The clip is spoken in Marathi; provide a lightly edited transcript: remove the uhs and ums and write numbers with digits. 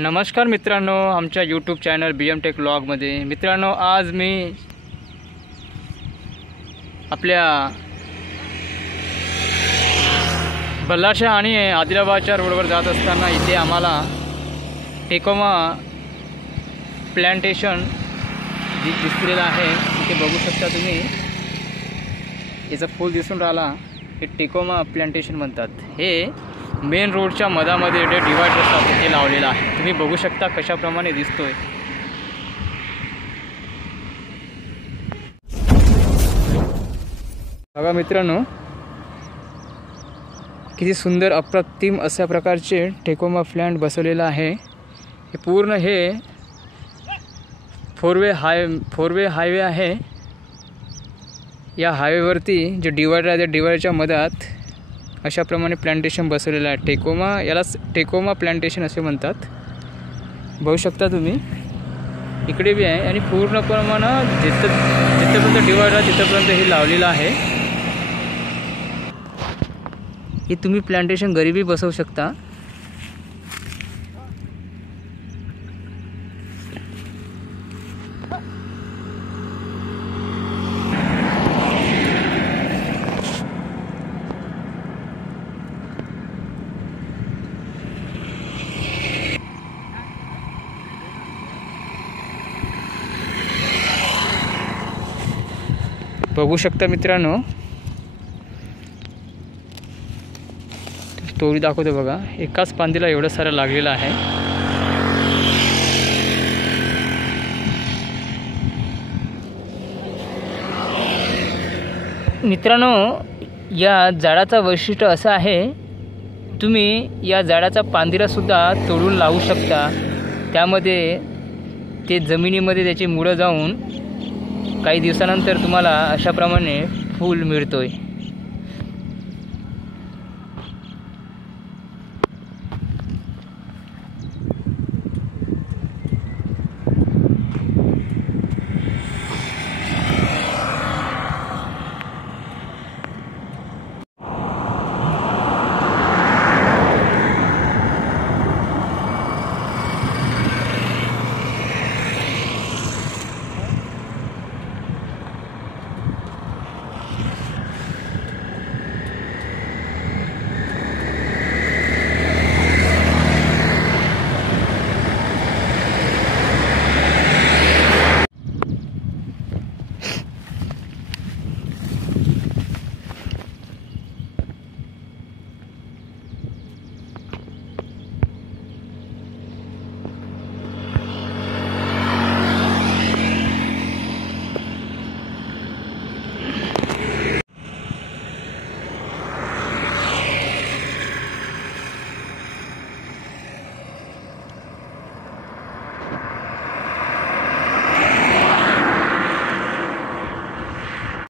नमस्कार मित्रांनो, आमच्या यूट्यूब चॅनल BM टेक व्लॉगमध्ये मित्रांनो, आज मी आपल्या बल्लारशाह आणि आदिलाबादच्या रोडवर जात असताना इथे आम्हाला टेकोमा प्लांटेशन दिसलेलं आहे। इथे बघू शकता तुम्ही, याचं फूल दिसून राहिला, हे टेकोमा प्लांटेशन म्हणतात। हे मेन रोडच्या मधामध्ये जे डिवायडर असतात तिथे लावलेलं आहे। तुम्ही बघू शकता कशाप्रमाणे दिसतोय। बघा मित्रांनो, किती सुंदर अप्रतिम अशा प्रकारचे टेकोमा प्लांट बसवलेला आहे। हे पूर्ण हे फोर वे हायवे आहे। या हायवेवरती जे डिवायडर आहे त्या डिवायडरच्या मधात अशाप्रमाणे प्लांटेशन बसवलेलं आहे। टेकोमा, याला टेकोमा प्लांटेशन असे म्हणतात। बघू शकता तुम्ही, इकडे बी आहे आणि पूर्ण प्रमाणात जिथपर्यंत डिवायडर आहे तिथपर्यंत हे लावलेलं आहे। हे तुम्ही प्लांटेशन घरी बी बसवू शकता। बघू शकता मित्रांनो, तोडी दाखवतो बघा, एकाच फांदीला एवढं सारं लागलेलं आहे। मित्रांनो, या झाडाचं वैशिष्ट्य असं आहे, तुम्ही या झाडाचा फांदीला सुद्धा तोडून लावू शकता। त्यामध्ये ते जमिनीमध्ये त्याची मुळं जाऊन काही दिवसानंतर तुम्हाला अशाप्रमाणे फूल मिळतोय।